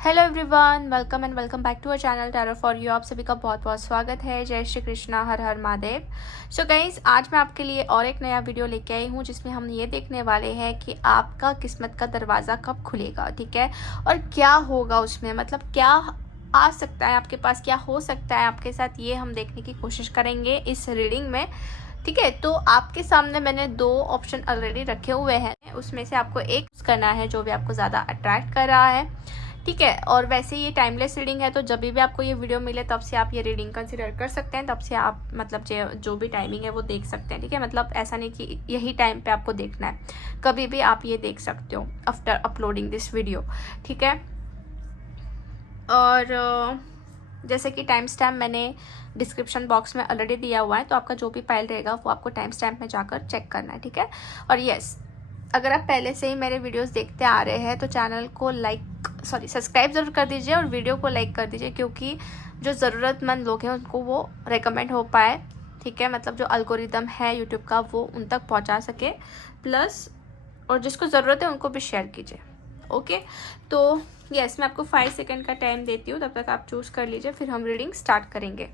Hello everyone, welcome and welcome back to our channel tarot for you. आप सभी का बहुत बहुत स्वागत है। जय श्री कृष्णा, हर हर महादेव। सो गाइस, आज मैं आपके लिए और एक नया वीडियो लेके आई हूँ जिसमें हम ये देखने वाले हैं कि आपका किस्मत का दरवाज़ा कब खुलेगा, ठीक है, और क्या होगा उसमें, मतलब क्या आ सकता है आपके पास, क्या हो सकता है आपके साथ, ये हम देखने की कोशिश करेंगे इस रीडिंग में, ठीक है। तो आपके सामने मैंने दो ऑप्शन ऑलरेडी रखे हुए हैं, उसमें से आपको एक चूज करना है जो भी आपको ज़्यादा अट्रैक्ट कर रहा है, ठीक है। और वैसे ये टाइमलेस रीडिंग है, तो जब भी आपको ये वीडियो मिले तब से आप ये रीडिंग कंसिडर कर सकते हैं, तब से आप मतलब जो भी टाइमिंग है वो देख सकते हैं, ठीक है। मतलब ऐसा नहीं कि यही टाइम पे आपको देखना है, कभी भी आप ये देख सकते हो आफ्टर अपलोडिंग दिस वीडियो, ठीक है। और जैसे कि टाइम स्टैम्प मैंने डिस्क्रिप्शन बॉक्स में ऑलरेडी दिया हुआ है, तो आपका जो भी फाइल रहेगा वो आपको टाइम स्टैम्प में जाकर चेक करना है, ठीक है। और यस, अगर आप पहले से ही मेरे वीडियोस देखते आ रहे हैं तो चैनल को सब्सक्राइब ज़रूर कर दीजिए और वीडियो को लाइक कर दीजिए, क्योंकि जो ज़रूरतमंद लोग हैं उनको वो रेकमेंड हो पाए, ठीक है। मतलब जो एल्गोरिदम है यूट्यूब का वो उन तक पहुंचा सके, प्लस और जिसको ज़रूरत है उनको भी शेयर कीजिए, ओके। तो यस, मैं आपको 5 सेकेंड का टाइम देती हूँ, तब तक आप चूज़ कर लीजिए, फिर हम रीडिंग स्टार्ट करेंगे।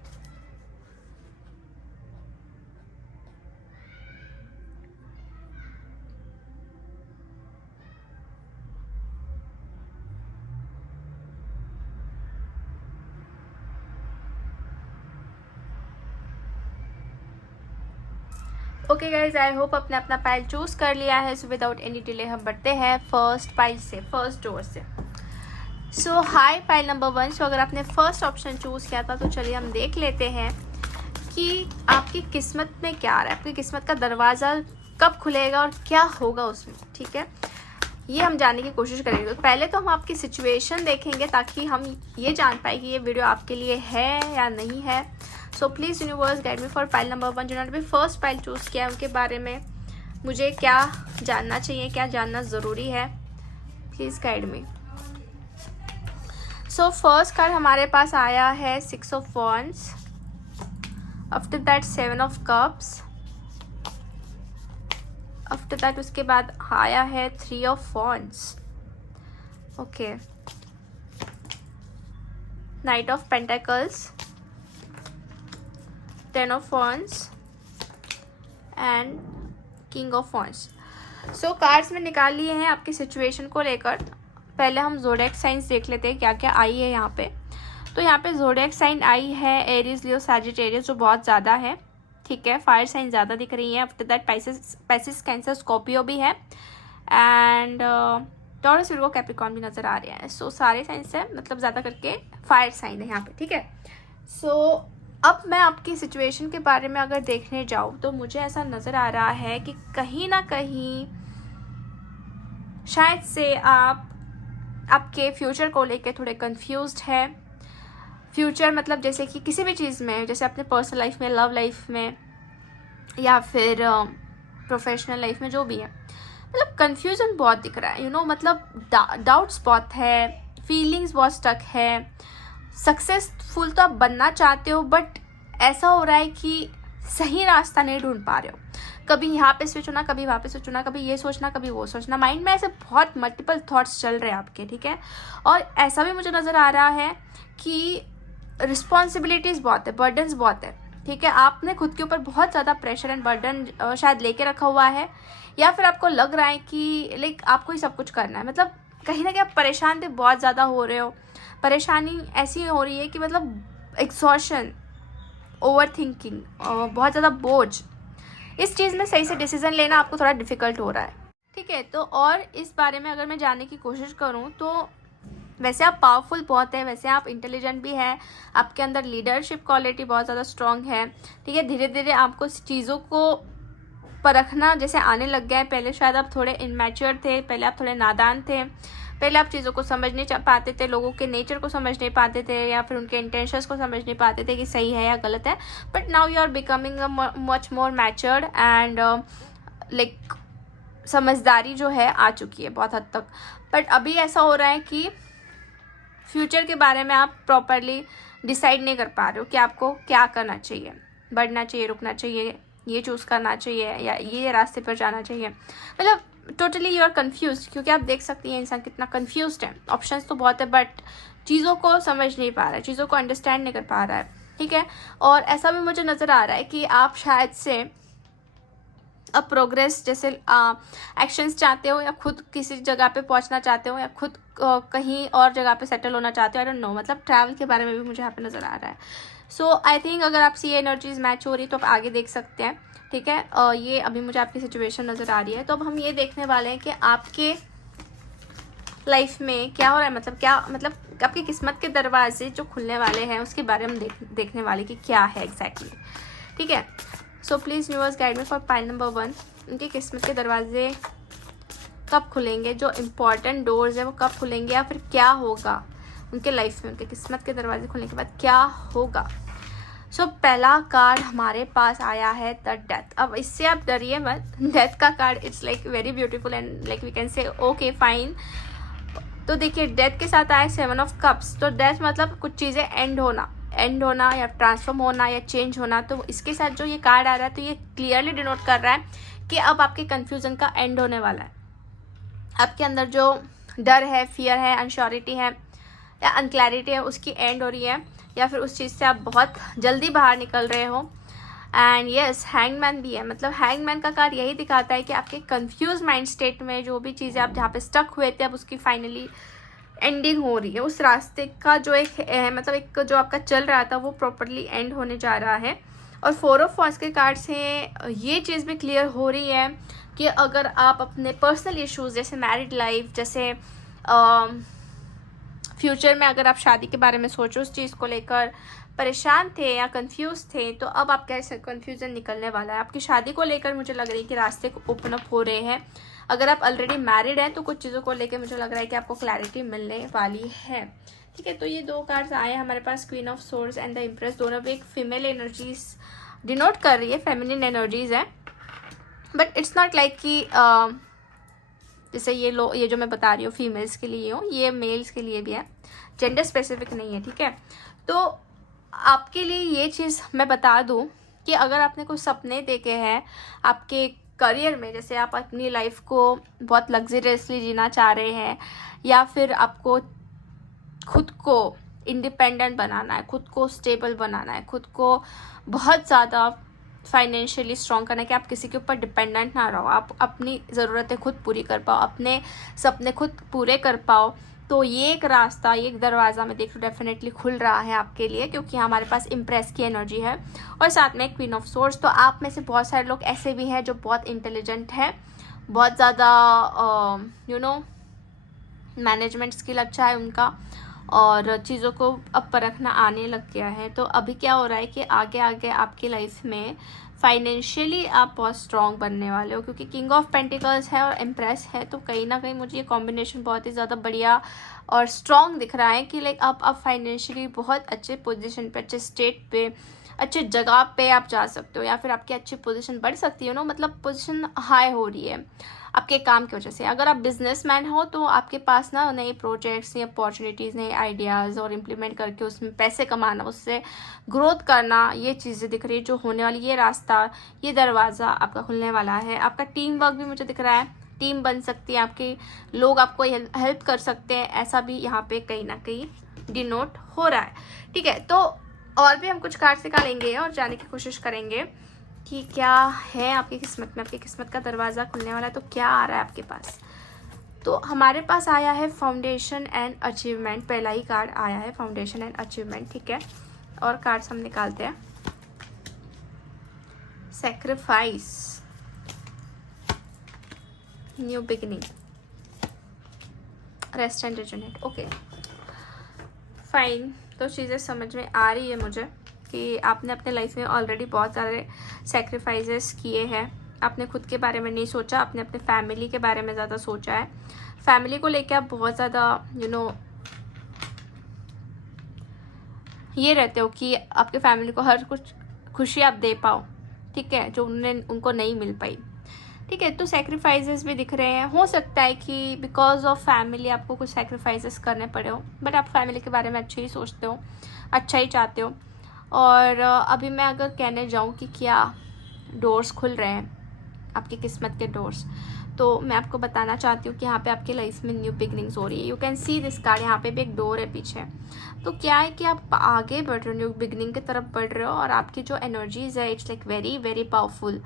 ओके गाइज, आई होप आपने अपना पाइल चूज कर लिया है। सो विदाउट एनी डिले हम बढ़ते हैं फर्स्ट पाइल से, फर्स्ट डोर से। सो हाई पाइल नंबर 1। सो अगर आपने फर्स्ट ऑप्शन चूज किया था तो चलिए हम देख लेते हैं कि आपकी किस्मत में क्या आ रहा है, आपकी किस्मत का दरवाज़ा कब खुलेगा और क्या होगा उसमें, ठीक है। ये हम जानने की कोशिश करेंगे। तो पहले तो हम आपकी सिचुएशन देखेंगे ताकि हम ये जान पाए कि ये वीडियो आपके लिए है या नहीं है। So please universe guide me for pile number 1। जिन्होंने भी फर्स्ट पाइल चूज़ किया है उनके बारे में मुझे क्या जानना चाहिए, क्या जानना ज़रूरी है, please guide me. So first card हमारे पास आया है 6 of wands, after that 7 of cups, after that उसके बाद आया है 3 of wands, okay, night of pentacles, 10 of wands and king of wands. So cards में निकाल लिए हैं आपकी सिचुएशन को लेकर। पहले हम ज़ोडिएक साइंस देख लेते हैं क्या क्या आई है यहाँ पे। तो यहाँ पे ज़ोडिएक साइन आई है एरीज, लियो, सैजिटेरियस, जो बहुत ज़्यादा है, ठीक है। फायर साइन ज़्यादा दिख रही है। After that Pisces, cancer, Scorpio भी है, एंड टॉरस, विर्गो, कैप्रिकॉर्न भी नज़र आ रहे हैं। सो सारे साइंस है, मतलब ज़्यादा करके फायर साइन है यहाँ पे, ठीक है। सो अब मैं आपकी सिचुएशन के बारे में अगर देखने जाऊँ तो मुझे ऐसा नज़र आ रहा है कि कहीं ना कहीं शायद से आप आपके फ्यूचर को लेके थोड़े कंफ्यूज्ड है। फ्यूचर मतलब जैसे कि किसी भी चीज़ में, जैसे अपने पर्सनल लाइफ में, लव लाइफ में, या फिर प्रोफेशनल लाइफ में, जो भी है, मतलब कंफ्यूजन बहुत दिख रहा है, मतलब डाउट्स बहुत है, फीलिंग्स बहुत स्टक है। सक्सेसफुल तो आप बनना चाहते हो, बट ऐसा हो रहा है कि सही रास्ता नहीं ढूंढ पा रहे हो। कभी यहाँ पे स्विच होना, कभी वहाँ पे स्विच होना, कभी ये सोचना, कभी वो सोचना, माइंड में ऐसे बहुत मल्टीपल थॉट्स चल रहे हैं आपके, ठीक है। और ऐसा भी मुझे नज़र आ रहा है कि रिस्पॉन्सिबिलिटीज़ बहुत है, बर्डन्स बहुत है, ठीक है। आपने खुद के ऊपर बहुत ज़्यादा प्रेशर एंड बर्डन शायद लेके रखा हुआ है, या फिर आपको लग रहा है कि लाइक आपको ही सब कुछ करना है। मतलब कहीं ना कहीं आप परेशान भी बहुत ज़्यादा हो रहे हो। परेशानी ऐसी हो रही है कि मतलब एग्जॉशन, ओवर थिंकिंग, बहुत ज़्यादा बोझ, इस चीज़ में सही से डिसीजन लेना आपको थोड़ा डिफ़िकल्ट हो रहा है, ठीक है। तो और इस बारे में अगर मैं जानने की कोशिश करूँ तो वैसे आप पावरफुल बहुत है, वैसे आप इंटेलिजेंट भी है, आपके अंदर लीडरशिप क्वालिटी बहुत ज़्यादा स्ट्रॉन्ग है, ठीक है। धीरे धीरे आपको चीज़ों को परखना जैसे आने लग गया है। पहले शायद आप थोड़े इनमैच्योर थे, पहले आप थोड़े नादान थे, पहले आप चीज़ों को समझ नहीं पाते थे, लोगों के नेचर को समझ नहीं पाते थे, या फिर उनके इंटेंशंस को समझ नहीं पाते थे कि सही है या गलत है। But now you are becoming much more matured and like समझदारी जो है आ चुकी है बहुत हद तक। बट अभी ऐसा हो रहा है कि फ्यूचर के बारे में आप प्रॉपरली डिसाइड नहीं कर पा रहे हो कि आपको क्या करना चाहिए, बढ़ना चाहिए, रुकना चाहिए, ये चूज़ करना चाहिए, या ये रास्ते पर जाना चाहिए। मतलब टोटली यू आर कन्फ्यूज, क्योंकि आप देख सकती हैं इंसान कितना कन्फ्यूज है। ऑप्शंस तो बहुत है बट चीज़ों को समझ नहीं पा रहा है, चीज़ों को अंडरस्टैंड नहीं कर पा रहा है, ठीक है। और ऐसा भी मुझे नज़र आ रहा है कि आप शायद से अब प्रोग्रेस जैसे एक्शंस चाहते हो, या खुद किसी जगह पे पहुंचना चाहते हो, या खुद कहीं और जगह पे सेटल होना चाहते हो, आई डोंट नो, मतलब ट्रैवल के बारे में भी मुझे यहाँ पे नज़र आ रहा है। सो आई थिंक अगर आपसे ये एनर्जीज मैच हो रही तो आप आगे देख सकते हैं, ठीक है। ये अभी मुझे आपकी सिचुएशन नज़र आ रही है, तो अब हम ये देखने वाले हैं कि आपके लाइफ में क्या हो रहा है, मतलब आपकी किस्मत के दरवाजे जो खुलने वाले हैं उसके बारे में देखने वाले कि क्या है एग्जैक्टली, ठीक है। So please universe guide me for pile number 1, उनकी किस्मत के दरवाजे कब खुलेंगे, जो इम्पॉर्टेंट डोर्स है वो कब खुलेंगे, या फिर क्या होगा उनके लाइफ में, उनके किस्मत के दरवाजे खुलने के बाद क्या होगा। सो पहला कार्ड हमारे पास आया है द डेथ। अब इससे आप डरिए मत, डेथ का card it's like very beautiful and like we can say okay fine. तो देखिए डेथ के साथ आया 7 ऑफ कप्स, तो डेथ मतलब कुछ चीज़ें एंड होना या ट्रांसफॉर्म होना या चेंज होना। तो इसके साथ जो ये कार्ड आ रहा है तो ये क्लियरली डिनोट कर रहा है कि अब आपके कन्फ्यूज़न का एंड होने वाला है। आपके अंदर जो डर है, फियर है, अनश्योरिटी है या अनक्लैरिटी है, उसकी एंड हो रही है, या फिर उस चीज़ से आप बहुत जल्दी बाहर निकल रहे हो। एंड यस हैंगमैन भी है, मतलब हैंगमैन का कार्ड यही दिखाता है कि आपके कंफ्यूज माइंड स्टेट में जो भी चीज़ें आप जहाँ पे स्टक हुए थे अब उसकी फाइनली एंडिंग हो रही है। उस रास्ते का जो मतलब एक जो आपका चल रहा था वो प्रॉपरली एंड होने जा रहा है। और 4 ऑफ वॉन्ड्स के कार्ड से ये चीज़ भी क्लियर हो रही है कि अगर आप अपने पर्सनल इश्यूज जैसे मैरिड लाइफ, जैसे फ्यूचर में अगर आप शादी के बारे में सोचो, उस चीज़ को लेकर परेशान थे या कंफ्यूज थे, तो अब आपका ऐसा कन्फ्यूज़न निकलने वाला है। आपकी शादी को लेकर मुझे लग रही है कि रास्ते ओपन अप हो रहे हैं। अगर आप ऑलरेडी मैरिड हैं तो कुछ चीज़ों को लेकर मुझे लग रहा है कि आपको क्लैरिटी मिलने वाली है, ठीक है। तो ये 2 कार्ड्स आए हमारे पास, queen of swords and the empress, दोनों भी एक फीमेल एनर्जीज डिनोट कर रही है, फेमिनिन एनर्जीज है। बट इट्स नॉट लाइक कि जैसे ये जो मैं बता रही हूँ फीमेल्स के लिए हो, ये मेल्स के लिए भी है, जेंडर स्पेसिफिक नहीं है, ठीक है। तो आपके लिए ये चीज़ मैं बता दूँ कि अगर आपने कुछ सपने देखे हैं आपके करियर में, जैसे आप अपनी लाइफ को बहुत लग्जरियसली जीना चाह रहे हैं, या फिर आपको खुद को इंडिपेंडेंट बनाना है, खुद को स्टेबल बनाना है, खुद को बहुत ज़्यादा फाइनेंशियली स्ट्रॉन्ग करना है कि आप किसी के ऊपर डिपेंडेंट ना रहो, आप अपनी ज़रूरतें खुद पूरी कर पाओ, अपने सपने खुद पूरे कर पाओ, तो ये एक रास्ता, ये एक दरवाज़ा मैं देख रही हूँ डेफिनेटली खुल रहा है आपके लिए, क्योंकि हमारे पास इम्प्रेस की एनर्जी है और साथ में क्वीन ऑफ सोर्ड्स। तो आप में से बहुत सारे लोग ऐसे भी हैं जो बहुत इंटेलिजेंट हैं, बहुत ज़्यादा मैनेजमेंट स्किल अच्छा है उनका, और चीज़ों को अब परखना आने लग गया है। तो अभी क्या हो रहा है कि आगे आगे आपकी लाइफ में फाइनेंशियली आप बहुत स्ट्रॉन्ग बनने वाले हो, क्योंकि किंग ऑफ पेंटिकल्स है और एम्प्रेस है। तो कहीं ना कहीं मुझे ये कॉम्बिनेशन बहुत ही ज़्यादा बढ़िया और स्ट्रॉन्ग दिख रहा है कि लाइक आप फाइनेंशियली बहुत अच्छे पोजीशन पे, अच्छे स्टेट पे, अच्छे जगह पे आप जा सकते हो, या फिर आपकी अच्छी पोजीशन बढ़ सकती है मतलब पोजीशन हाई हो रही है आपके काम की वजह से। अगर आप बिजनेसमैन हो तो आपके पास ना नए प्रोजेक्ट्स, नई अपॉर्चुनिटीज़, नए आइडियाज़ और इम्प्लीमेंट करके उसमें पैसे कमाना, उससे ग्रोथ करना, ये चीज़ें दिख रही है जो होने वाली। ये रास्ता, ये दरवाज़ा आपका खुलने वाला है। आपका टीम वर्क भी मुझे दिख रहा है, टीम बन सकती है आपके, लोग आपको हेल्प कर सकते हैं, ऐसा भी यहाँ पे कहीं ना कहीं डिनोट हो रहा है, ठीक है। तो और भी हम कुछ कार्ड्स निकालेंगे और जाने की कोशिश करेंगे कि क्या है आपकी किस्मत में, आपकी किस्मत का दरवाज़ा खुलने वाला है तो क्या आ रहा है आपके पास। तो हमारे पास आया है फाउंडेशन एंड अचीवमेंट, पहला ही कार्ड आया है फाउंडेशन एंड अचीवमेंट, ठीक है। और कार्ड्स हम निकालते हैं। Sacrifice, new beginning, rest and rejuvenate, okay fine. तो चीज़ें समझ में आ रही है मुझे कि आपने अपने लाइफ में ऑलरेडी बहुत सारे सैक्रिफाइसेस किए हैं। आपने खुद के बारे में नहीं सोचा, आपने अपने फैमिली के बारे में ज़्यादा सोचा है। फैमिली को लेकर आप बहुत ज़्यादा ये रहते हो कि आपके फैमिली को हर कुछ खुशी आप दे पाओ, ठीक है, जो उनको नहीं मिल पाई, ठीक है। तो सैक्रिफाइसेस भी दिख रहे हैं। हो सकता है कि बिकॉज ऑफ फैमिली आपको कुछ सैक्रिफाइसेस करने पड़े हो, बट आप फैमिली के बारे में अच्छे ही सोचते हो, अच्छा ही चाहते हो। और अभी मैं अगर कहने जाऊँ कि क्या डोर्स खुल रहे हैं आपकी किस्मत के डोर्स, तो मैं आपको बताना चाहती हूँ कि यहाँ पे आपके लाइफ में न्यू बिगनिंग्स हो रही है। You can see this card, यहाँ पे भी एक डोर है पीछे। तो क्या है कि आप आगे बढ़ रहे हो, न्यू बिगनिंग की तरफ बढ़ रहे हो, और आपकी जो एनर्जीज है it's like very very powerful.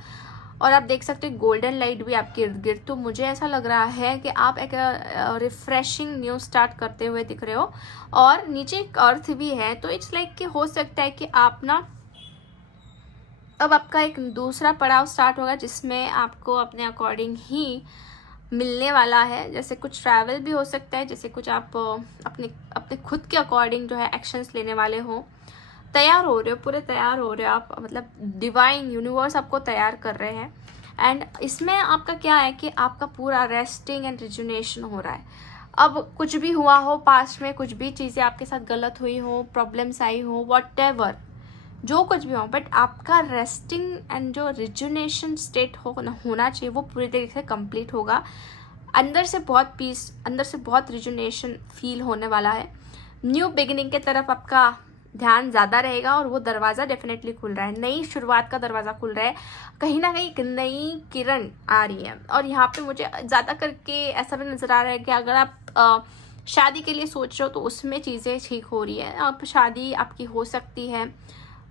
और आप देख सकते हो गोल्डन लाइट भी आपके इर्द गिर्द। तो मुझे ऐसा लग रहा है कि आप एक रिफ्रेशिंग न्यू स्टार्ट करते हुए दिख रहे हो, और नीचे एक अर्थ भी है। तो इट्स लाइक कि हो सकता है कि आप ना अब आपका एक दूसरा पड़ाव स्टार्ट होगा जिसमें आपको अपने अकॉर्डिंग ही मिलने वाला है। जैसे कुछ ट्रैवल भी हो सकता है, जैसे कुछ आप अपने अपने खुद के अकॉर्डिंग जो है एक्शंस लेने वाले हो, तैयार हो रहे हो, पूरे तैयार हो रहे हो आप, मतलब डिवाइन यूनिवर्स आपको तैयार कर रहे हैं। एंड इसमें आपका क्या है कि आपका पूरा रेस्टिंग एंड रिजुनेशन हो रहा है। अब कुछ भी हुआ हो पास्ट में, कुछ भी चीज़ें आपके साथ गलत हुई हो, प्रॉब्लम्स आई हो, व्हाटएवर जो कुछ भी हो, बट आपका रेस्टिंग एंड जो रिजुनेशन स्टेट होना चाहिए वो पूरी तरीके से कंप्लीट होगा। अंदर से बहुत पीस, अंदर से बहुत रिजुनेशन फील होने वाला है। न्यू बिगिनिंग की तरफ आपका ध्यान ज़्यादा रहेगा, और वो दरवाज़ा डेफिनेटली खुल रहा है, नई शुरुआत का दरवाज़ा खुल रहा है। कहीं ना कहीं एक नई किरण आ रही है। और यहाँ पे मुझे ज़्यादा करके ऐसा भी नज़र आ रहा है कि अगर आप शादी के लिए सोच रहे हो तो उसमें चीज़ें ठीक हो रही है, आप शादी आपकी हो सकती है,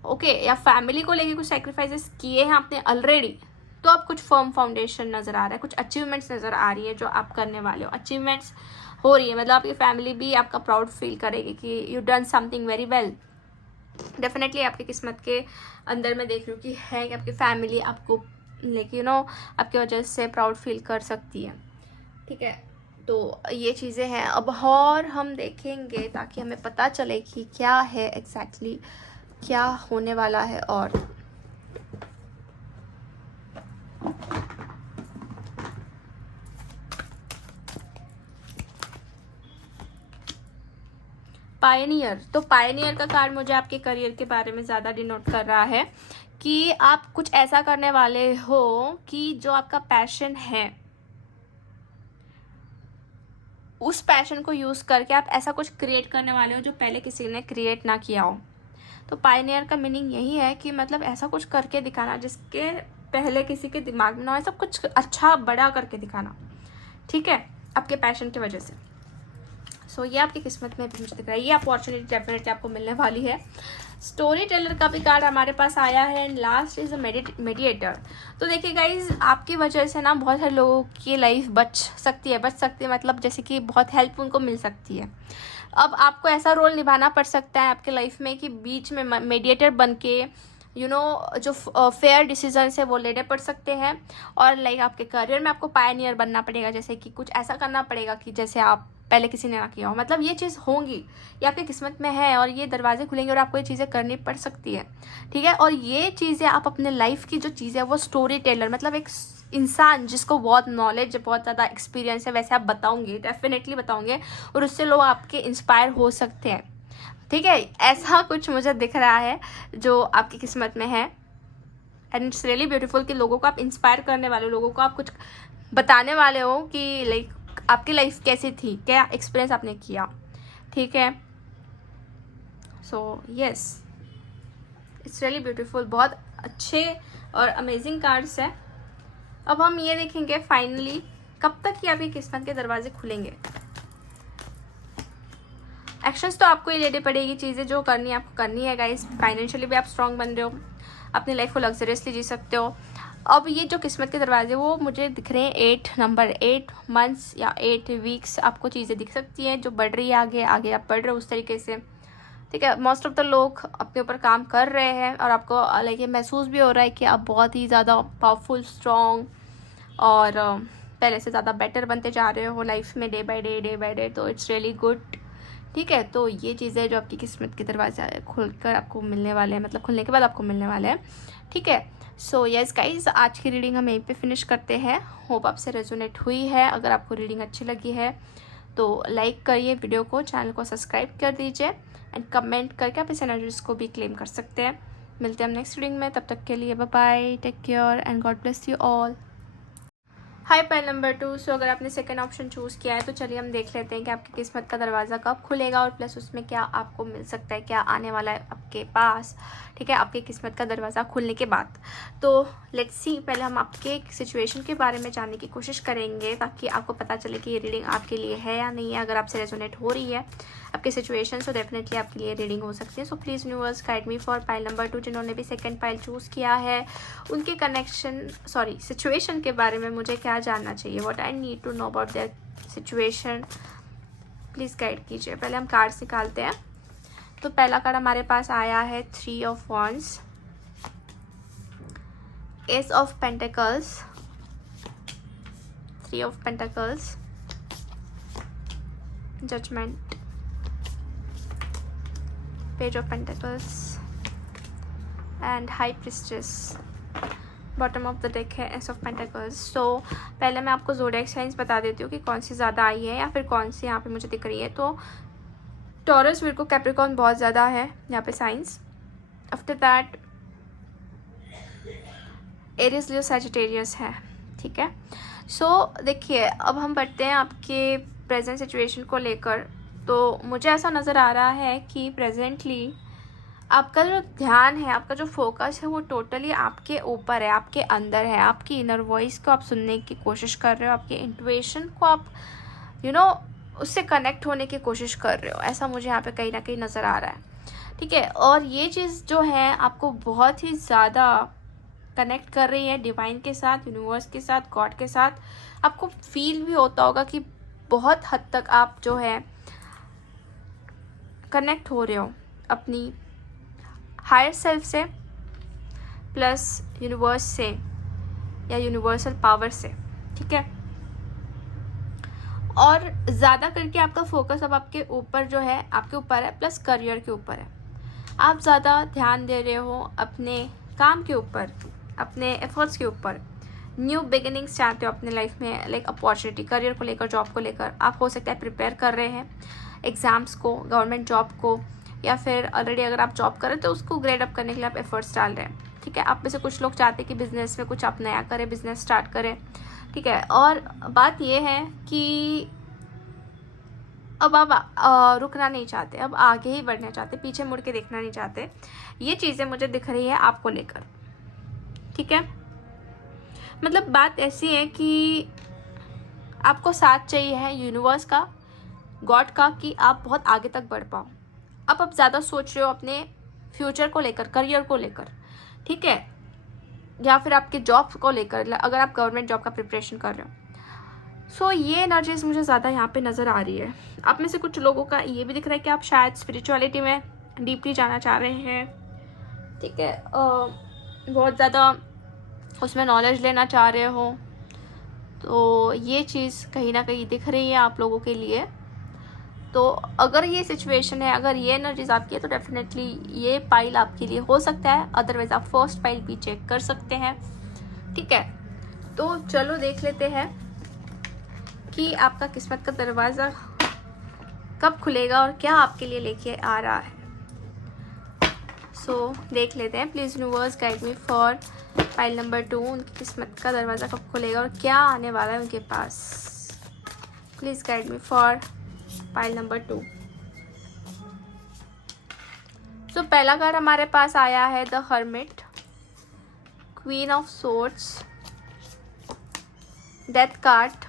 ओके या फैमिली को लेके कुछ सेक्रीफाइसेस किए हैं आपने ऑलरेडी, तो आप कुछ फर्म फाउंडेशन नज़र आ रहा है, कुछ अचीवमेंट्स नज़र आ रही है जो आप करने वाले हो, अचीवमेंट्स हो रही है। मतलब आपकी फैमिली भी आपका प्राउड फील करेगी कि you done something very well. Definitely आपकी किस्मत के अंदर मैं देख रही हूँ कि है कि आपकी फैमिली आपको लेके आपकी वजह से प्राउड फील कर सकती है। ठीक है, तो ये चीज़ें हैं। अब और हम देखेंगे ताकि हमें पता चले कि क्या है एग्जैक्टली क्या होने वाला है। और पायनियर, तो पायनियर का कार्ड मुझे आपके करियर के बारे में ज़्यादा डिनोट कर रहा है कि आप कुछ ऐसा करने वाले हो कि जो आपका पैशन है, उस पैशन को यूज़ करके आप ऐसा कुछ क्रिएट करने वाले हो जो पहले किसी ने क्रिएट ना किया हो। तो पायनियर का मीनिंग यही है कि मतलब ऐसा कुछ करके दिखाना जिसके पहले किसी के दिमाग में ना हो, ऐसा कुछ अच्छा बड़ा करके दिखाना, ठीक है, आपके पैशन की वजह से। सो ये आपकी किस्मत में भी मुझे दिख रहा है, ये अपॉर्चुनिटी डेफिनेटली आपको मिलने वाली है। स्टोरी टेलर का भी कार्ड हमारे पास आया है, and last is a mediator. तो देखिए गाइज, आपकी वजह से ना बहुत सारे लोगों की लाइफ बच सकती है मतलब जैसे कि बहुत हेल्प उनको मिल सकती है। अब आपको ऐसा रोल निभाना पड़ सकता है आपके लाइफ में कि बीच में मेडिएटर बन के जो फेयर डिसीजन है वो लेने पड़ सकते हैं। और लाइक आपके करियर में आपको पायनियर बनना पड़ेगा, जैसे कि कुछ ऐसा करना पड़ेगा कि जैसे आप पहले किसी ने ना किया हो। मतलब ये चीज़ होंगी, ये आपकी किस्मत में है, और ये दरवाजे खुलेंगे और आपको ये चीज़ें करनी पड़ सकती है। ठीक है, और ये चीज़ें आप अपने लाइफ की जो चीज़ है वो स्टोरी टेलर, मतलब एक इंसान जिसको बहुत नॉलेज, बहुत ज़्यादा एक्सपीरियंस है, वैसे आप बताओगे, डेफिनेटली बताओगे, और उससे लोग आपके इंस्पायर हो सकते हैं। ठीक है, ऐसा कुछ मुझे दिख रहा है जो आपकी किस्मत में है। एंड इट्स रियली ब्यूटीफुल कि लोगों को आप इंस्पायर करने वाले, लोगों को आप कुछ बताने वाले हो कि लाइक आपकी लाइफ कैसी थी, क्या एक्सपीरियंस आपने किया। ठीक है, so yes, it's really beautiful, बहुत अच्छे और अमेजिंग कार्ड्स हैं। अब हम ये देखेंगे फाइनली कब तक ये आपकी किस्मत के दरवाजे खुलेंगे। एक्शंस तो आपको ही लेनी पड़ेगी, चीज़ें जो करनी है आपको करनी है गाइस। फाइनेंशियली भी आप स्ट्रांग बन रहे हो, अपनी लाइफ को लग्जरियसली जी सकते हो। अब ये जो किस्मत के दरवाजे वो मुझे दिख रहे हैं 8 नंबर, 8 मंथ्स या 8 वीक्स आपको चीज़ें दिख सकती हैं जो बढ़ रही है, आगे आगे आप बढ़ रहे हो उस तरीके से। ठीक है, मोस्ट ऑफ द लोग अपने ऊपर काम कर रहे हैं, और आपको लाइक ये महसूस भी हो रहा है कि आप बहुत ही ज़्यादा पावरफुल, स्ट्रॉन्ग और पहले से ज़्यादा बेटर बनते जा रहे हो लाइफ में, डे बाय डे। तो इट्स रियली गुड। ठीक है, तो ये चीज़ें जो आपकी किस्मत के दरवाजे खुलकर आपको मिलने वाले हैं, मतलब खुलने के बाद आपको मिलने वाले हैं। ठीक है, सो यस गाइज, आज की रीडिंग हम यहीं पे फिनिश करते हैं। होप आपसे रेजोनेट हुई है। अगर आपको रीडिंग अच्छी लगी है तो लाइक करिए वीडियो को, चैनल को सब्सक्राइब कर दीजिए, एंड कमेंट करके आप इस एनर्जीज को भी क्लेम कर सकते हैं। मिलते हैं हम नेक्स्ट रीडिंग में, तब तक के लिए bye bye, take care and God bless you all. High pile number 2। सो अगर आपने सेकंड ऑप्शन चूज़ किया है तो चलिए हम देख लेते हैं कि आपकी किस्मत का दरवाज़ा कब खुलेगा और प्लस उसमें क्या आपको मिल सकता है, क्या आने वाला है आपके पास। ठीक है, आपकी किस्मत का दरवाज़ा खुलने के बाद। तो लेट्स सी, पहले हम आपके सिचुएशन के बारे में जानने की कोशिश करेंगे ताकि आपको पता चले कि ये रीडिंग आपके लिए है या नहीं है। अगर आपसे रेजोनेट हो रही है आपकी सिचुएशन तो डेफिनेटली आपके लिए रीडिंग हो सकती है। So please universe guide me for pile number 2। जिन्होंने भी सेकंड पाइल चूज़ किया है उनके सिचुएशन के बारे में मुझे क्या जानना चाहिए, what I need to know about their situation, please guide कीजिए। पहले हम कार्ड्स निकालते हैं। तो पहला कार्ड हमारे पास आया है 3 of wands, ace of pentacles, 3 of pentacles, judgement, page of pentacles and high priestess. Bottom of the deck है एस ऑफ पेंटिकल्स। सो पहले मैं आपको ज़ोडिएक साइंस बता देती हूँ कि कौन सी ज़्यादा आई है या फिर कौन सी यहाँ पे मुझे दिख रही है। तो टॉरस, विर्गो, कैप्रिकॉर्न बहुत ज़्यादा है यहाँ पे science. After that Aries, Leo, Sagittarius है। ठीक है, सो देखिए अब हम बढ़ते हैं आपके प्रेजेंट सिचुएशन को लेकर। तो मुझे ऐसा नज़र आ रहा है कि प्रेजेंटली आपका जो ध्यान है, आपका जो फोकस है वो टोटली आपके ऊपर है, आपके अंदर है। आपकी इनर वॉइस को आप सुनने की कोशिश कर रहे हो, आपके इंट्यूशन को आप उससे कनेक्ट होने की कोशिश कर रहे हो। ऐसा मुझे यहाँ पे कहीं ना कहीं नज़र आ रहा है। ठीक है, और ये चीज़ जो है आपको बहुत ही ज़्यादा कनेक्ट कर रही है डिवाइन के साथ, यूनिवर्स के साथ, गॉड के साथ। आपको फील भी होता होगा कि बहुत हद तक आप जो है कनेक्ट हो रहे हो अपनी हायर सेल्फ से प्लस यूनिवर्स से या यूनिवर्सल पावर से। ठीक है, और ज़्यादा करके आपका फोकस अब आपके ऊपर जो है, आपके ऊपर है, प्लस करियर के ऊपर है। आप ज़्यादा ध्यान दे रहे हो अपने काम के ऊपर, अपने एफर्ट्स के ऊपर। न्यू बिगिनिंग्स चाहते हो अपने लाइफ में, लाइक अपॉर्चुनिटी, करियर को लेकर, जॉब को लेकर। आप हो सकता है प्रिपेयर कर रहे हैं एग्ज़ाम्स को, गवर्नमेंट जॉब को, या फिर ऑलरेडी अगर आप जॉब करें तो उसको ग्रेड अप करने के लिए आप एफर्ट्स डाल रहे हैं। ठीक है, आप में से कुछ लोग चाहते हैं कि बिज़नेस में कुछ आप नया करें, बिज़नेस स्टार्ट करें। ठीक है, और बात ये है कि अब आप रुकना नहीं चाहते, अब आगे ही बढ़ना चाहते, पीछे मुड़ के देखना नहीं चाहते। ये चीज़ें मुझे दिख रही है आपको लेकर। ठीक है, मतलब बात ऐसी है कि आपको साथ चाहिए है यूनिवर्स का, गॉड का, कि आप बहुत आगे तक बढ़ पाओ। अब ज़्यादा सोच रहे हो अपने फ्यूचर को लेकर, करियर को लेकर। ठीक है, या फिर आपके जॉब को लेकर, अगर आप गवर्नमेंट जॉब का प्रिपरेशन कर रहे हो। सो ये एनर्जीज मुझे ज़्यादा यहाँ पे नज़र आ रही है। आप में से कुछ लोगों का ये भी दिख रहा है कि आप शायद स्पिरिचुअलिटी में डीपली जाना चाह रहे हैं। ठीक है, बहुत ज़्यादा उसमें नॉलेज लेना चाह रहे हो। तो ये चीज़ कहीं ना कहीं दिख रही है आप लोगों के लिए। तो अगर ये सिचुएशन है, अगर ये एनर्जीज आपकी है तो डेफिनेटली ये पाइल आपके लिए हो सकता है। अदरवाइज आप फर्स्ट पाइल भी चेक कर सकते हैं। ठीक है, तो चलो देख लेते हैं कि आपका किस्मत का दरवाज़ा कब खुलेगा और क्या आपके लिए लेके आ रहा है। सो देख लेते हैं। Please universe guide me for pile number 2। उनकी किस्मत का दरवाज़ा कब खुलेगा और क्या आने वाला है उनके पास। Please guide me for pile number 2। सो पहला कार्ड हमारे पास आया है the hermit, queen of swords, death card,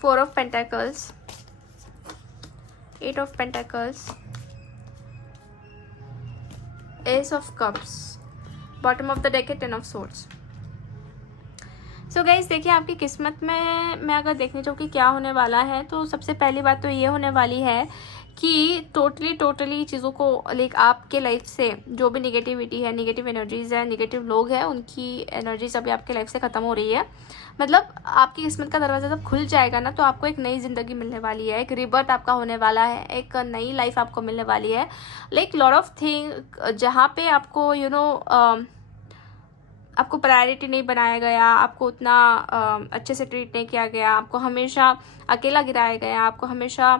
4 of pentacles, 8 of pentacles, ace of cups. Bottom of the deck है 10 ऑफ सोर्ड्स। सो गाइस देखिए, आपकी किस्मत में मैं अगर देखने जाऊँ कि क्या होने वाला है तो सबसे पहली बात तो ये होने वाली है कि टोटली चीज़ों को लाइक आपके लाइफ से जो भी निगेटिविटी है, निगेटिव एनर्जीज़ है, निगेटिव लोग हैं, उनकी एनर्जीज अभी आपके लाइफ से ख़त्म हो रही है। मतलब आपकी किस्मत का दरवाज़ा जब खुल जाएगा ना तो आपको एक नई ज़िंदगी मिलने वाली है, एक रिबर्थ आपका होने वाला है, एक नई लाइफ आपको मिलने वाली है। लाइक लॉट ऑफ थिंग जहाँ पे आपको आपको प्रायोरिटी नहीं बनाया गया, आपको उतना अच्छे से ट्रीट नहीं किया गया, आपको हमेशा अकेला गिराया गया, आपको हमेशा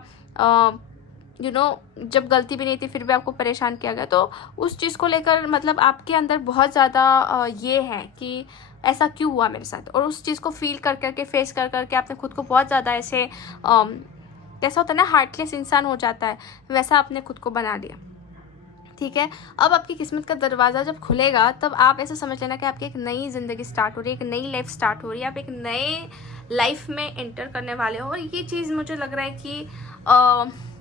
जब गलती भी नहीं थी फिर भी आपको परेशान किया गया। तो उस चीज़ को लेकर मतलब आपके अंदर बहुत ज़्यादा ये है कि ऐसा क्यों हुआ मेरे साथ, और उस चीज़ को फील कर करके फेस कर करके आपने खुद को बहुत ज़्यादा ऐसे जैसा होता है ना हार्टलेस इंसान हो जाता है, वैसा आपने खुद को बना लिया। ठीक है, अब आपकी किस्मत का दरवाज़ा जब खुलेगा तब आप ऐसा समझ लेना कि आपकी एक नई ज़िंदगी स्टार्ट हो रही है, एक नई लाइफ स्टार्ट हो रही है, आप एक नए लाइफ में एंटर करने वाले हो। और ये चीज़ मुझे लग रहा है कि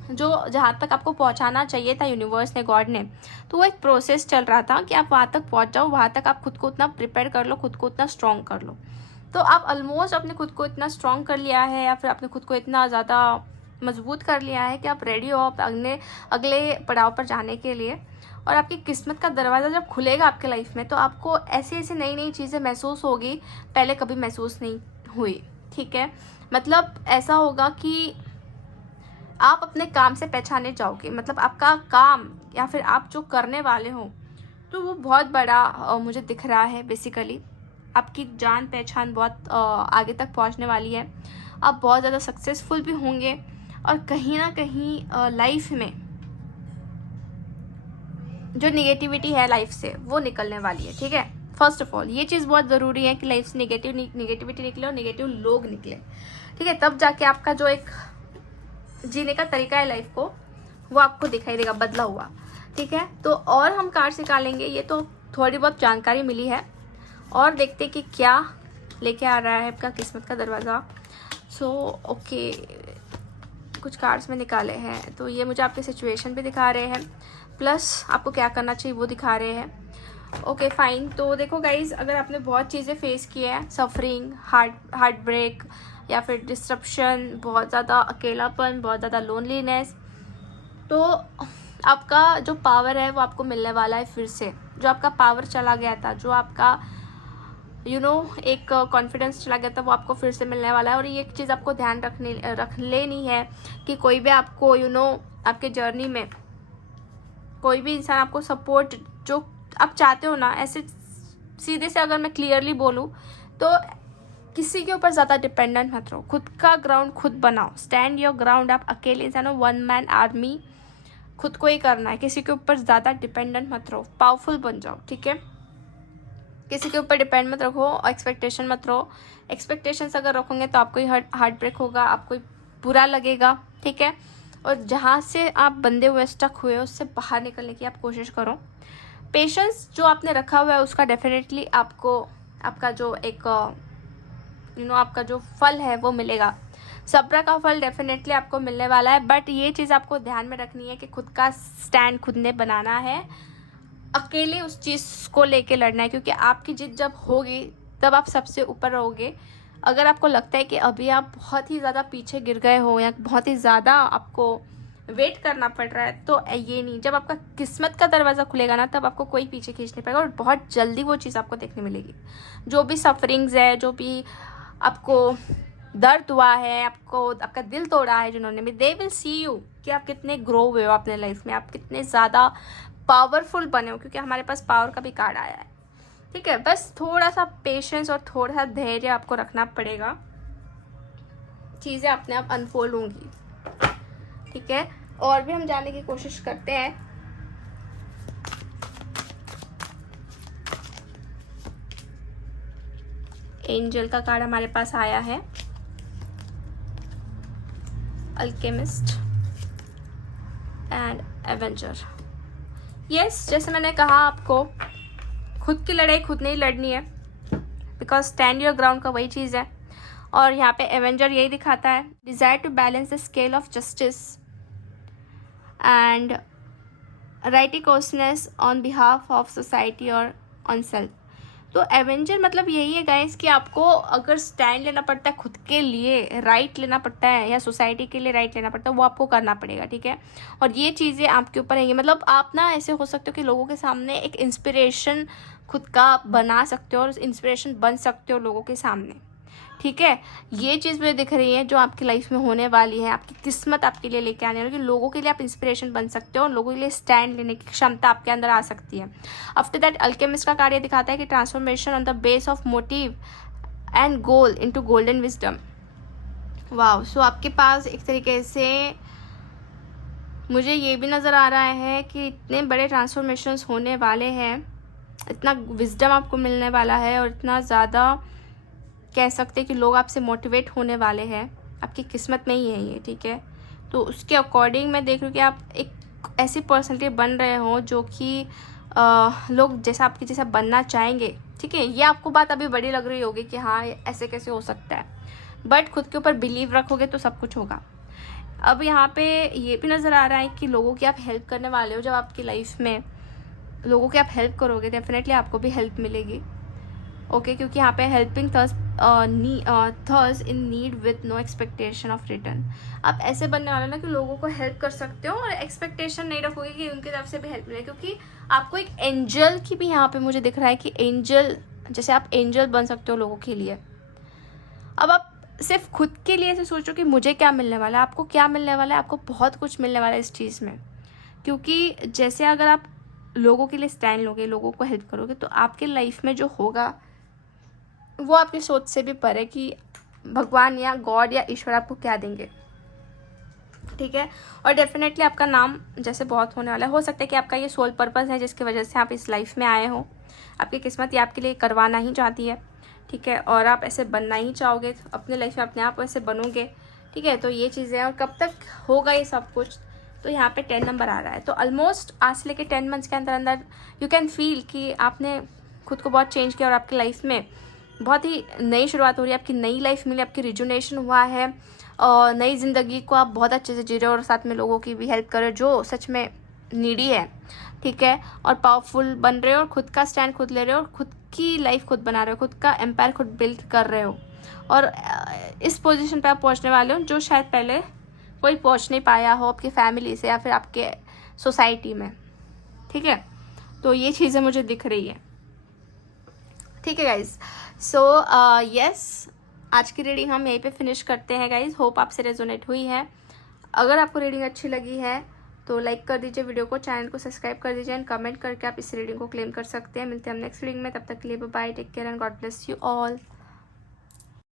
जो जहाँ तक आपको पहुँचाना चाहिए था यूनिवर्स ने, गॉड ने, तो वो एक प्रोसेस चल रहा था कि आप वहाँ तक पहुँच जाओ, वहाँ तक आप खुद को उतना प्रिपेयर कर लो, खुद को उतना स्ट्रॉन्ग कर लो। तो आप ऑलमोस्ट अपने खुद को इतना स्ट्रॉन्ग कर लिया है, या फिर आपने खुद को इतना ज़्यादा मजबूत कर लिया है कि आप रेडी हो आप अगले पड़ाव पर जाने के लिए। और आपकी किस्मत का दरवाज़ा जब खुलेगा आपके लाइफ में, तो आपको ऐसी ऐसी नई नई चीज़ें महसूस होगी, पहले कभी महसूस नहीं हुई। ठीक है, मतलब ऐसा होगा कि आप अपने काम से पहचाने जाओगे, मतलब आपका काम या फिर आप जो करने वाले हो तो वो बहुत बड़ा मुझे दिख रहा है। बेसिकली आपकी जान पहचान बहुत आगे तक पहुंचने वाली है, आप बहुत ज़्यादा सक्सेसफुल भी होंगे, और कहीं ना कहीं लाइफ में जो निगेटिविटी है लाइफ से वो निकलने वाली है। ठीक है, फर्स्ट ऑफ ऑल ये चीज़ बहुत ज़रूरी है कि लाइफ से निगेटिविटी निकले और निगेटिव लोग निकले। ठीक है, तब जाके आपका जो एक जीने का तरीका है लाइफ को, वो आपको दिखाई देगा बदला हुआ। ठीक है, तो और हम कार्ड्स निकालेंगे, ये तो थोड़ी बहुत जानकारी मिली है, और देखते कि क्या लेके आ रहा है आपका किस्मत का दरवाज़ा। सो ओके, कुछ कार्ड्स में निकाले हैं, तो ये मुझे आपके सिचुएशन भी दिखा रहे हैं, प्लस आपको क्या करना चाहिए वो दिखा रहे हैं। ओके फाइन, तो देखो गाइज, अगर आपने बहुत चीज़ें फेस की है, सफरिंग, हार्ट ब्रेक, या फिर डिस्ट्रप्शन, बहुत ज़्यादा अकेलापन, बहुत ज़्यादा लोनलीनेस, तो आपका जो पावर है वो आपको मिलने वाला है फिर से। जो आपका पावर चला गया था, जो आपका एक कॉन्फिडेंस चला गया था, वो आपको फिर से मिलने वाला है। और ये एक चीज़ आपको ध्यान रख लेनी है कि कोई भी आपको आपके जर्नी में कोई भी इंसान आपको सपोर्ट जो आप चाहते हो ना, ऐसे सीधे से अगर मैं क्लियरली बोलूँ तो किसी के ऊपर ज़्यादा डिपेंडेंट मत रहो, खुद का ग्राउंड खुद बनाओ, स्टैंड योर ग्राउंड। आप अकेले इंसान हो, वन मैन आर्मी, खुद को ही करना है, किसी के ऊपर ज़्यादा डिपेंडेंट मत रहो, पावरफुल बन जाओ। ठीक है, किसी के ऊपर डिपेंड मत रखो, एक्सपेक्टेशन मत रहो। एक्सपेक्टेशंस अगर रखोगे तो आपको ही हार्ट ब्रेक होगा, आपको ही बुरा लगेगा। ठीक है, और जहाँ से आप बंधे हुए स्टक हुए हो उससे बाहर निकलने की आप कोशिश करो। पेशेंस जो आपने रखा हुआ है उसका डेफिनेटली आपको आपका जो एक आपका जो फल है वो मिलेगा। सब्र का फल डेफिनेटली आपको मिलने वाला है, बट ये चीज़ आपको ध्यान में रखनी है कि खुद का स्टैंड खुद ने बनाना है, अकेले उस चीज़ को लेके लड़ना है, क्योंकि आपकी जीत जब होगी तब आप सबसे ऊपर रहोगे। अगर आपको लगता है कि अभी आप बहुत ही ज़्यादा पीछे गिर गए हो या बहुत ही ज़्यादा आपको वेट करना पड़ रहा है, तो ये नहीं, जब आपका किस्मत का दरवाज़ा खुलेगा ना, तब आपको कोई पीछे खींच नहीं पाएगा, और बहुत जल्दी वो चीज़ आपको देखने मिलेगी। जो भी सफरिंग्स है, जो भी आपको दर्द हुआ है, आपको आपका दिल तोड़ा है जिन्होंने भी, दे विल सी यू कि आप कितने ग्रो हुए हो अपने लाइफ में, आप कितने ज़्यादा पावरफुल बने हो, क्योंकि हमारे पास पावर का भी कार्ड आया है। ठीक है, बस थोड़ा सा पेशेंस और थोड़ा सा धैर्य आपको रखना पड़ेगा, चीज़ें अपने आप अनफोल्ड होंगी। ठीक है, और भी हम जानने की कोशिश करते हैं। एंजल का कार्ड हमारे पास आया है, अल्केमिस्ट एंड एवेंजर। यस, जैसे मैंने कहा आपको खुद की लड़ाई खुद नहीं लड़नी है, बिकॉज स्टैंड योर ग्राउंड का वही चीज़ है। और यहाँ पे एवेंजर यही दिखाता है, desire to balance the scale of justice and righteousness on behalf of society और ऑन सेल्फ। तो एवेंजर मतलब यही है गाइस कि आपको अगर स्टैंड लेना पड़ता है, खुद के लिए राइट लेना पड़ता है या सोसाइटी के लिए राइट लेना पड़ता है, वो आपको करना पड़ेगा। ठीक है, और ये चीज़ें आपके ऊपर है। मतलब आप ना ऐसे हो सकते हो कि लोगों के सामने एक इंस्पिरेशन खुद का बना सकते हो और इंस्पिरेशन बन सकते हो लोगों के सामने। ठीक है, ये चीज़ मुझे दिख रही है जो आपकी लाइफ में होने वाली है, आपकी किस्मत आपके लिए लेके आने वाली है, लोगों के लिए आप इंस्पिरेशन बन सकते हो और लोगों के लिए स्टैंड लेने की क्षमता आपके अंदर आ सकती है। आफ्टर दैट अल्केमिस्ट का कार्य दिखाता है कि transformation on the base of motive and goal into golden wisdom. वाह, सो आपके पास एक तरीके से मुझे ये भी नज़र आ रहा है कि इतने बड़े ट्रांसफॉर्मेशंस होने वाले हैं इतना विजडम आपको मिलने वाला है और इतना ज़्यादा कह सकते हैं कि लोग आपसे मोटिवेट होने वाले हैं, आपकी किस्मत में ही है ये, ठीक है। तो उसके अकॉर्डिंग मैं देख रही हूँ कि आप एक ऐसी पर्सनैलिटी बन रहे हो जो कि लोग जैसा आपकी जैसा बनना चाहेंगे, ठीक है। ये आपको बात अभी बड़ी लग रही होगी कि हाँ ऐसे कैसे हो सकता है, बट खुद के ऊपर बिलीव रखोगे तो सब कुछ होगा। अब यहाँ पे ये भी नज़र आ रहा है कि लोगों की आप हेल्प करने वाले हो। जब आपकी लाइफ में लोगों की आप हेल्प करोगे डेफिनेटली आपको भी हेल्प मिलेगी, ओके क्योंकि यहाँ पे helping others in need with no expectation of return. आप ऐसे बनने वाले ना कि लोगों को हेल्प कर सकते हो और एक्सपेक्टेशन नहीं रखोगे कि उनकी तरफ से भी हेल्प मिले, क्योंकि आपको एक एंजल की भी यहाँ पे मुझे दिख रहा है कि एंजल, जैसे आप एंजल बन सकते हो लोगों के लिए। अब आप सिर्फ खुद के लिए से सोचो कि मुझे क्या मिलने वाला है, आपको क्या मिलने वाला है, आपको बहुत कुछ मिलने वाला है इस चीज़ में। क्योंकि जैसे अगर आप लोगों के लिए स्टैंड लोगे, लोगों को हेल्प करोगे, तो आपके लाइफ में जो होगा वो आपकी सोच से भी परे कि भगवान या गॉड या ईश्वर आपको क्या देंगे, ठीक है। और डेफिनेटली आपका नाम जैसे बहुत होने वाला है। हो सकता है कि आपका ये सोल पर्पस है जिसकी वजह से आप इस लाइफ में आए हो। आपकी किस्मत ये आपके लिए करवाना ही चाहती है, ठीक है, और आप ऐसे बनना ही चाहोगे अपने लाइफ में, अपने आप ऐसे बनोगे, ठीक है। तो ये चीज़ें, और कब तक होगा ये सब कुछ, तो यहाँ पे 10 नंबर आ रहा है। तो ऑलमोस्ट आज से लेके 10 मंथ्स के अंदर अंदर यू कैन फील कि आपने खुद को बहुत चेंज किया और आपकी लाइफ में बहुत ही नई शुरुआत हो रही है, आपकी नई लाइफ मिली, आपकी रिजुनेशन हुआ है और नई ज़िंदगी को आप बहुत अच्छे से जी रहे हो और साथ में लोगों की भी हेल्प कर रहे हो जो सच में नीडी है, ठीक है। और पावरफुल बन रहे हो और खुद का स्टैंड खुद ले रहे हो और खुद की लाइफ खुद बना रहे हो, खुद का एम्पायर खुद बिल्ड कर रहे हो और इस पोजीशन पे आप पहुंचने वाले हो जो शायद पहले कोई पहुंच नहीं पाया हो आपकी फैमिली से या फिर आपके सोसाइटी में, ठीक है। तो ये चीज़ें मुझे दिख रही है, ठीक है गाइज। सो यस, आज की रीडिंग हम यहीं पे फिनिश करते हैं गाइज। होप आपसे रेजोनेट हुई है। अगर आपको रीडिंग अच्छी लगी है तो लाइक कर दीजिए वीडियो को, चैनल को सब्सक्राइब कर दीजिए एंड कमेंट करके आप इस रीडिंग को क्लेम कर सकते हैं। मिलते हैं हम नेक्स्ट रीडिंग में, तब तक के लिए bye, take care and God bless you all.